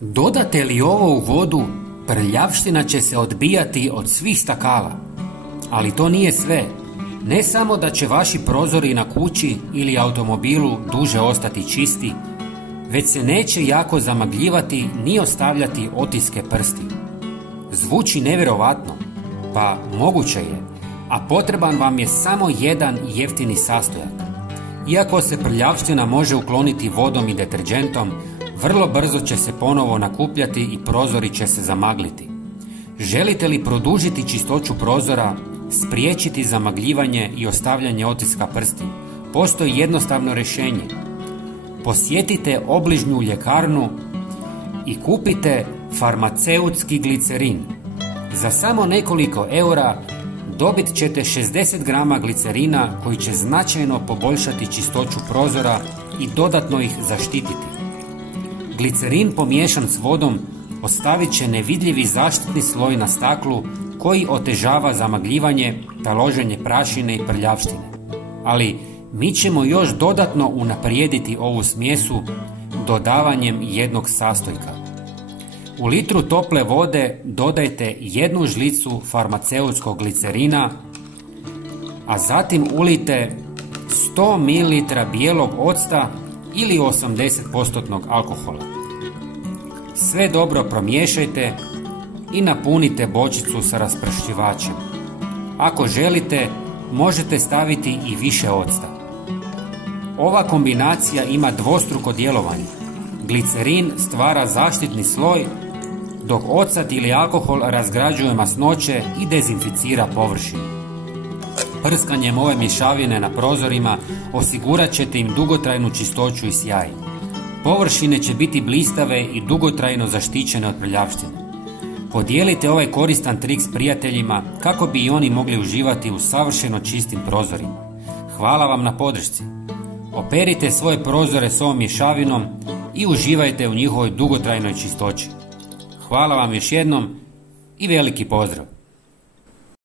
Dodate li ovo u vodu, prljavština će se odbijati od svih stakala. Ali to nije sve. Ne samo da će vaši prozori na kući ili automobilu duže ostati čisti, već se neće jako zamagljivati ni ostavljati otiske prsti. Zvuči nevjerovatno, pa moguće je, a potreban vam je samo jedan jeftini sastojak. Iako se prljavština može ukloniti vodom i deterđentom, vrlo brzo će se ponovo nakupljati i prozori će se zamagliti. Želite li produžiti čistoću prozora, spriječiti zamagljivanje i ostavljanje otiska prsti? Postoji jednostavno rješenje. Posjetite obližnju ljekarnu i kupite farmaceutski glicerin. Za samo nekoliko eura dobit ćete 60 grama glicerina koji će značajno poboljšati čistoću prozora i dodatno ih zaštititi. Glicerin pomiješan s vodom ostavit će nevidljivi zaštitni sloj na staklu koji otežava zamagljivanje, taloženje prašine i prljavštine. Ali mi ćemo još dodatno unaprijediti ovu smjesu dodavanjem jednog sastojka. U litru tople vode dodajte 1 žlicu farmaceutskog glicerina, a zatim ulijte 100 ml bijelog octa ili 80% alkohola. Sve dobro promiješajte i napunite bočicu sa raspršivačem. Ako želite, možete staviti i više octa. Ova kombinacija ima dvostruko djelovanje. Glicerin stvara zaštitni sloj, dok ocat ili alkohol razgrađuje masnoće i dezinficira površinu. Prskanjem ove mješavine na prozorima osigurat ćete im dugotrajnu čistoću i sjaj. Površine će biti blistave i dugotrajno zaštićene od prljavštine. Podijelite ovaj koristan trik s prijateljima kako bi i oni mogli uživati u savršeno čistim prozorima. Hvala vam na podršci. Operite svoje prozore s ovom mješavinom i uživajte u njihovoj dugotrajnoj čistoći. Hvala vam još jednom i veliki pozdrav!